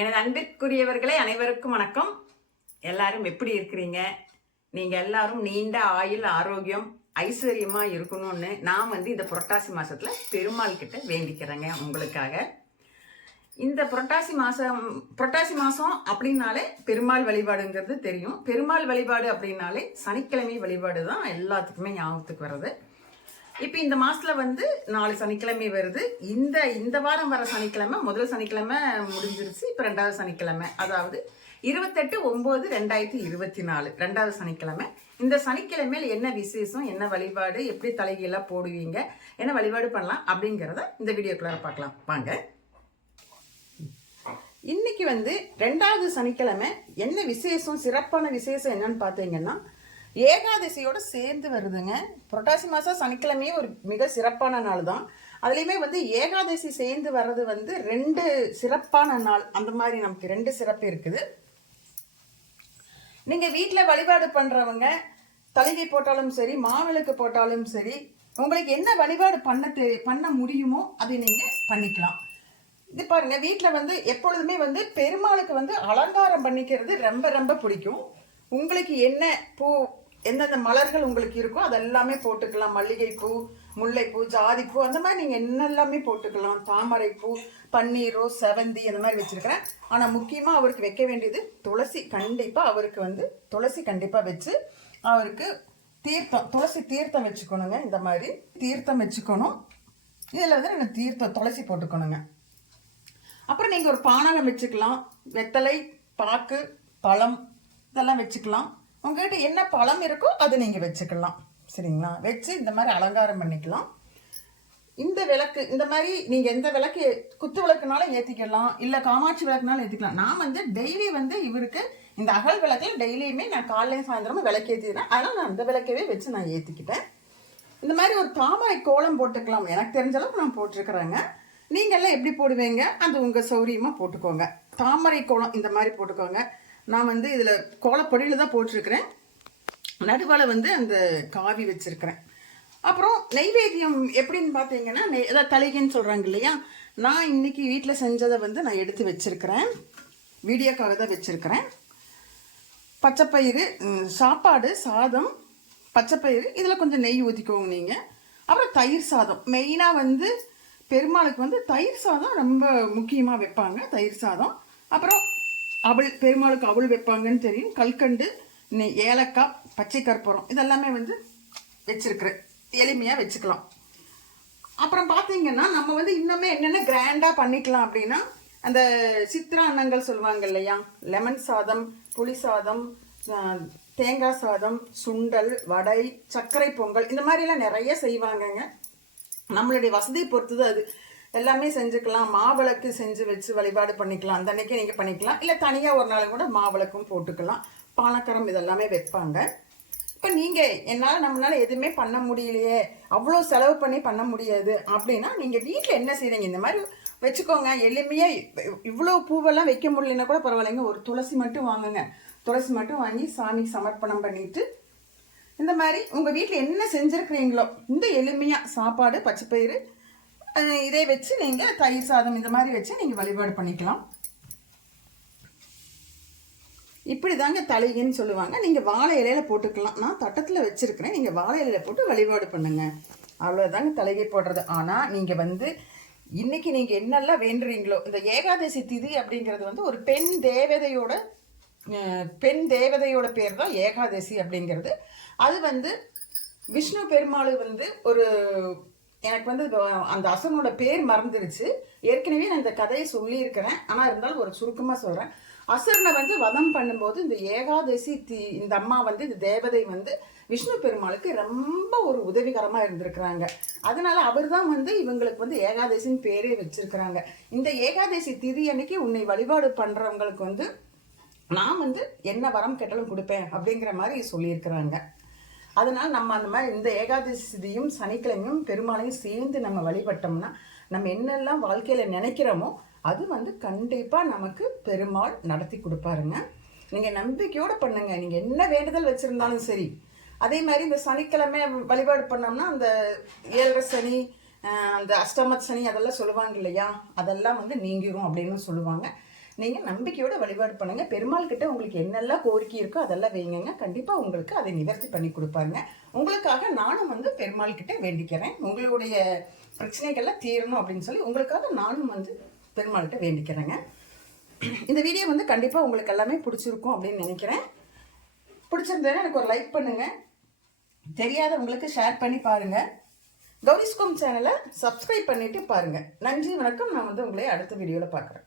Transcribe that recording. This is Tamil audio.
எனது அன்பிற்குரியவர்களே அனைவருக்கும் வணக்கம். எல்லாரும் எப்படி இருக்கிறீங்க? நீங்கள் எல்லாரும் நீண்ட ஆயுள் ஆரோக்கியம் ஐஸ்வர்யமாக இருக்கணும்னு நான் வந்து இந்த புரட்டாசி மாதத்தில் பெருமாள் கிட்ட வேண்டிக்கிறேங்க உங்களுக்காக. இந்த புரட்டாசி மாதம் புரட்டாசி மாதம் அப்படின்னாலே பெருமாள் வழிபாடுங்கிறது தெரியும். பெருமாள் வழிபாடு அப்படின்னாலே சனிக்கிழமை வழிபாடு தான் எல்லாத்துக்குமே ஞாபகத்துக்கு வர்றது. இப்போ இந்த மாசத்துல வந்து நாலு சனிக்கிழமை வருது. இந்த இந்த வாரம் வர சனிக்கிழமை முதல் சனிக்கிழமை முடிஞ்சிருச்சு. இப்போ ரெண்டாவது சனிக்கிழமை. அதாவது இருபத்தெட்டு ஒம்பது ரெண்டாயிரத்தி இருபத்தி நாலு. ரெண்டாவது சனிக்கிழமை. இந்த சனிக்கிழமையில் என்ன விசேஷம் என்ன வழிபாடு எப்படி தலைகீழாக போடுவீங்க என்ன வழிபாடு பண்ணலாம் அப்படிங்கிறத இந்த வீடியோக்குள்ளார பார்க்கலாம். வாங்க. இன்னைக்கு வந்து ரெண்டாவது சனிக்கிழமை. என்ன விசேஷம் சிறப்பான விசேஷம் என்னன்னு பார்த்தீங்கன்னா ஏகாதசியோட சேர்ந்து வருதுங்க. புரட்டாசி மாதம் சனிக்கிழமையே ஒரு மிக சிறப்பான நாள் தான். அதுலேயுமே வந்து ஏகாதசி சேர்ந்து வர்றது வந்து ரெண்டு சிறப்பான நாள். அந்த மாதிரி நமக்கு ரெண்டு சிறப்பு இருக்குது. நீங்கள் வீட்டில் வழிபாடு பண்ணுறவங்க தலிகை போட்டாலும் சரி மாவிளக்கு போட்டாலும் சரி உங்களுக்கு என்ன வழிபாடு பண்ண தெ- பண்ண முடியுமோ அதை நீங்கள் பண்ணிக்கலாம். இது பாருங்கள் வீட்டில் வந்து எப்பொழுதுமே வந்து பெருமாளுக்கு வந்து அலங்காரம் பண்ணிக்கிறது ரொம்ப ரொம்ப பிடிக்கும். உங்களுக்கு என்ன பூ எந்தெந்த மலர்கள் உங்களுக்கு இருக்கோ அதெல்லாமே போட்டுக்கலாம். மல்லிகைப்பூ முல்லைப்பூ ஜாதிப்பூ அந்த மாதிரி நீங்கள் என்னெல்லாமே போட்டுக்கலாம். தாமரைப்பூ பன்னீரோ செவந்தி அந்த மாதிரி வச்சுருக்கிறேன். ஆனால் முக்கியமாக அவருக்கு வைக்க வேண்டியது துளசி. கண்டிப்பாக அவருக்கு வந்து துளசி கண்டிப்பாக வச்சு அவருக்கு தீர்த்தம் துளசி தீர்த்தம் வச்சுக்கணுங்க. இந்த மாதிரி தீர்த்தம் வச்சுக்கணும். இதில் வந்து நாங்கள் தீர்த்தம் துளசி போட்டுக்கணுங்க. அப்புறம் நீங்கள் ஒரு பானகம் வச்சுக்கலாம். வெத்தலை பாக்கு பழம் இதெல்லாம் வச்சுக்கலாம். உங்ககிட்ட என்ன பழம் இருக்கோ அது நீங்கள் வச்சுக்கலாம். சரிங்களா? வச்சு இந்த மாதிரி அலங்காரம் பண்ணிக்கலாம். இந்த விளக்கு இந்த மாதிரி நீங்கள் எந்த விளக்கு குத்து விளக்குனாலும் ஏற்றிக்கலாம் இல்லை காமாட்சி விளக்குனாலும் ஏற்றிக்கலாம் நான் வந்து டெய்லி வந்து இவருக்கு இந்த அகல் விளக்கில் டெய்லியுமே நான் காலையில சாயந்தரமும் விளக்கு ஏற்றிடுறேன் அதனால் நான் அந்த விளக்கவே வச்சு நான் ஏற்றிக்கிட்டேன் இந்த மாதிரி ஒரு தாமரை கோலம் போட்டுக்கலாம். எனக்கு தெரிஞ்ச அளவுக்கு நான் போட்டிருக்கிறேங்க. நீங்கள்லாம் எப்படி போடுவீங்க? அது உங்கள் சௌரியமாக போட்டுக்கோங்க. தாமரை கோலம் இந்த மாதிரி போட்டுக்கோங்க. நான் வந்து இதில் கோலப்பொடியில் தான் போட்டிருக்கிறேன். நடுவால் வந்து அந்த காவி வச்சுருக்கிறேன். அப்புறம் நெய்வேத்தியம் எப்படின்னு பார்த்தீங்கன்னா நெய் ஏதாவது தலைகன்னு சொல்கிறாங்க இல்லையா? நான் இன்னைக்கு வீட்டில் செஞ்சதை வந்து நான் எடுத்து வச்சுருக்கிறேன். வீடியோக்காக தான் வச்சுருக்கிறேன். பச்சைப்பயிறு சாப்பாடு சாதம் பச்சைப்பயிறு இதில் கொஞ்சம் நெய் ஊற்றிக்கோங்க நீங்கள் அப்புறம் தயிர் சாதம். மெயினாக வந்து பெருமாளுக்கு வந்து தயிர் சாதம் ரொம்ப முக்கியமாக வைப்பாங்க தயிர் சாதம். அப்புறம் அவள் பெருமாளுக்கு அவள் வைப்பாங்கன்னு தெரியும். கல்கண்டு ஏலக்காய் பச்சை கற்பூரம் இதெல்லாமே வந்து வச்சுருக்குறேன் எளிமையாக வச்சுக்கலாம். அப்புறம் பார்த்தீங்கன்னா நம்ம வந்து இன்னுமே என்னென்ன கிராண்டாக பண்ணிக்கலாம் அப்படின்னா அந்த சித்ரா அன்னங்கள் சொல்லுவாங்க இல்லையா? லெமன் சாதம் புளி சாதம் தேங்காய் சாதம் சுண்டல் வடை சர்க்கரை பொங்கல் இந்த மாதிரிலாம் நிறைய செய்வாங்கங்க. நம்மளுடைய வசதியை பொறுத்தது அது. எல்லாமே செஞ்சுக்கலாம். மாவிளக்கு செஞ்சு வச்சு வழிபாடு பண்ணிக்கலாம். அந்த அன்றைக்கி நீங்கள் பண்ணிக்கலாம். இல்லை தனியாக ஒரு நாள் கூட மாவிளக்கும் போட்டுக்கலாம். பாலக்கரம் இதெல்லாமே வைப்பாங்க. இப்போ நீங்கள் என்னால் நம்மளால் எதுவுமே பண்ண முடியலையே. அவ்வளோ செலவு பண்ணி பண்ண முடியாது. அப்படின்னா நீங்கள் வீட்டில் என்ன செய்கிறீங்க இந்த மாதிரி வச்சுக்கோங்க. எளிமையாக இவ்வளோ பூவெல்லாம் வைக்க முடியலன்னா கூட பரவாயில்லைங்க. ஒரு துளசி மட்டும் வாங்குங்க. துளசி மட்டும் வாங்கி சாமிக்கு சமர்ப்பணம் பண்ணிவிட்டு இந்த மாதிரி உங்கள் வீட்டில் என்ன செஞ்சுருக்கிறீங்களோ இந்த எளிமையாக சாப்பாடு பச்சைப்பயிறு இதை வச்சு நீங்கள் தயிர் சாதம் இந்த மாதிரி வச்சு நீங்கள் வழிபாடு பண்ணிக்கலாம். இப்படி தாங்க தலைகின்னு சொல்லுவாங்க. நீங்கள் வாழை இலையில போட்டுக்கலாம். நான் தட்டத்தில் வச்சுருக்கிறேன். நீங்கள் வாழை இலையில போட்டு வழிபாடு பண்ணுங்கள் அவ்வளோதாங்க தலைகை போடுறது. ஆனால் நீங்கள் வந்து இன்றைக்கி நீங்கள் என்னெல்லாம் வேண்டுறீங்களோ இந்த ஏகாதசி திதி அப்படிங்கிறது வந்து ஒரு பெண் தேவதையோட பெண் தேவதையோட பேர் தான் ஏகாதசி அப்படிங்கிறது. அது வந்து விஷ்ணு பெருமாள் வந்து ஒரு எனக்கு வந்து அந்த அசனோட பேர் மறந்துருச்சு. ஏற்கனவே நான் இந்த கதையை சொல்லியிருக்கிறேன். ஆனால் இருந்தாலும் ஒரு சுருக்கமாக சொல்கிறேன் அசுரனை வந்து வதம் பண்ணும்போது இந்த ஏகாதசி தி இந்த அம்மா வந்து இந்த தேவதை வந்து விஷ்ணு பெருமாளுக்கு ரொம்ப ஒரு உதவிகரமாக இருந்திருக்கிறாங்க. அதனால அவர் தான் வந்து இவங்களுக்கு வந்து ஏகாதசின்னு பேரே வச்சிருக்கிறாங்க. இந்த ஏகாதசி திதி அன்னைக்கு உன்னை வழிபாடு பண்ணுறவங்களுக்கு வந்து நான் வந்து என்ன வரம் கேட்டாலும் கொடுப்பேன் அப்படிங்கிற மாதிரி சொல்லியிருக்கிறாங்க. அதனால் நம்ம அந்த மாதிரி இந்த ஏகாதசியும் சனிக்கிழமையும் பெருமாளையும் சேர்ந்து நம்ம வழிபட்டோம்னா நம்ம என்னெல்லாம் வாழ்க்கையில் நினைக்கிறோமோ அது வந்து கண்டிப்பாக நமக்கு பெருமாள் நடத்தி கொடுப்பாருங்க. நீங்கள் நம்பிக்கையோடு பண்ணுங்க. நீங்கள் என்ன வேண்டுதல் வச்சுருந்தாலும் சரி. அதே மாதிரி இந்த சனிக்கிழமை வழிபாடு பண்ணோம்னா அந்த ஏழரை சனி அந்த அஷ்டமத் சனி அதெல்லாம் சொல்லுவாங்க இல்லையா? அதெல்லாம் வந்து நீங்கிரும் அப்படின்னு சொல்லுவாங்க. நீங்கள் நம்பிக்கையோட வழிபாடு பண்ணுங்க. பெருமாள் கிட்ட உங்களுக்கு என்னெல்லாம் கோரிக்கை இருக்கோ அதெல்லாம் வைங்கங்க. கண்டிப்பாக உங்களுக்கு அதை நிவர்த்தி பண்ணி கொடுப்பாங்க. உங்களுக்காக நானும் வந்து பெருமாள் கிட்ட வேண்டிக்கிறேன். உங்களுடைய பிரச்சனைகள்லாம் தீரணும் அப்படின்னு சொல்லி உங்களுக்காக நானும் வந்து பெருமாள்கிட்ட வேண்டிக்கிறேங்க. இந்த வீடியோ வந்து கண்டிப்பாக உங்களுக்கு எல்லாமே பிடிச்சிருக்கும் அப்படின்னு நினைக்கிறேன். பிடிச்சிருந்தேன்னா எனக்கு ஒரு லைக் பண்ணுங்கள் தெரியாதவங்களுக்கு ஷேர் பண்ணி பாருங்கள் கௌரிஸ்கோம் சேனலை சப்ஸ்கிரைப் பண்ணிவிட்டு பாருங்கள் நன்றி வணக்கம். நான் வந்து உங்களை அடுத்த வீடியோவில் பார்க்குறேன்.